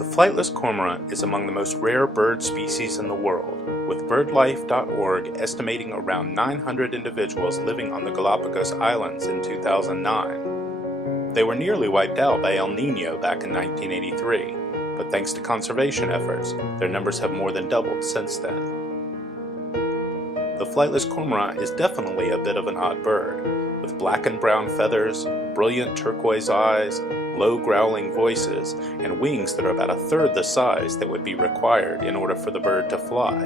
The flightless cormorant is among the most rare bird species in the world, with BirdLife.org estimating around 900 individuals living on the Galapagos Islands in 2009. They were nearly wiped out by El Niño back in 1983, but thanks to conservation efforts, their numbers have more than doubled since then. The flightless cormorant is definitely a bit of an odd bird, with black and brown feathers, brilliant turquoise eyes, low growling voices, and wings that are about a third the size that would be required in order for the bird to fly.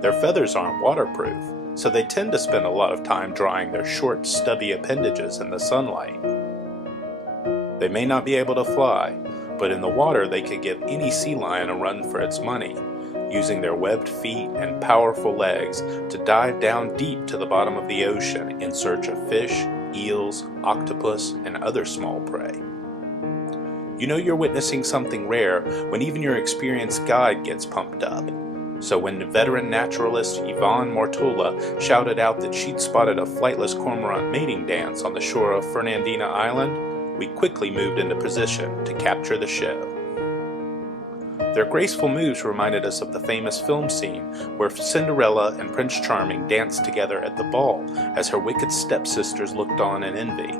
Their feathers aren't waterproof, so they tend to spend a lot of time drying their short, stubby appendages in the sunlight. They may not be able to fly, but in the water they could give any sea lion a run for its money, using their webbed feet and powerful legs to dive down deep to the bottom of the ocean in search of fish, eels, octopus, and other small prey. You know you're witnessing something rare when even your experienced guide gets pumped up. So when veteran naturalist Yvonne Mortola shouted out that she'd spotted a flightless cormorant mating dance on the shore of Fernandina Island, we quickly moved into position to capture the show. Their graceful moves reminded us of the famous film scene where Cinderella and Prince Charming danced together at the ball as her wicked stepsisters looked on in envy.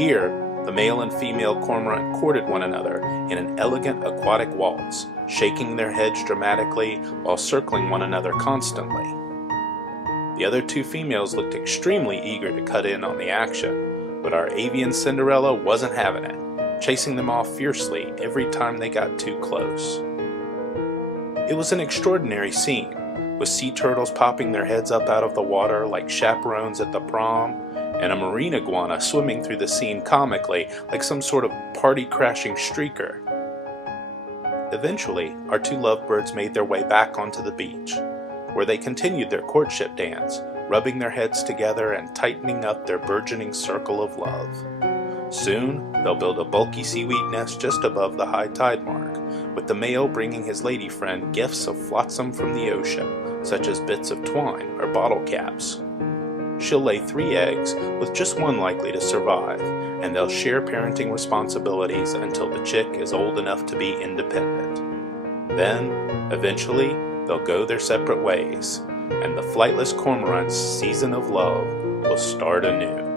Here, the male and female cormorant courted one another in an elegant aquatic waltz, shaking their heads dramatically while circling one another constantly. The other two females looked extremely eager to cut in on the action, but our avian Cinderella wasn't having it, chasing them off fiercely every time they got too close. It was an extraordinary scene, with sea turtles popping their heads up out of the water like chaperones at the prom, and a marine iguana swimming through the scene comically like some sort of party-crashing streaker. Eventually, our two lovebirds made their way back onto the beach, where they continued their courtship dance, rubbing their heads together and tightening up their burgeoning circle of love. Soon, they'll build a bulky seaweed nest just above the high tide mark, with the male bringing his lady friend gifts of flotsam from the ocean, such as bits of twine or bottle caps. She'll lay 3 eggs, with just one likely to survive, and they'll share parenting responsibilities until the chick is old enough to be independent. Then, eventually, they'll go their separate ways, and the flightless cormorant's season of love will start anew.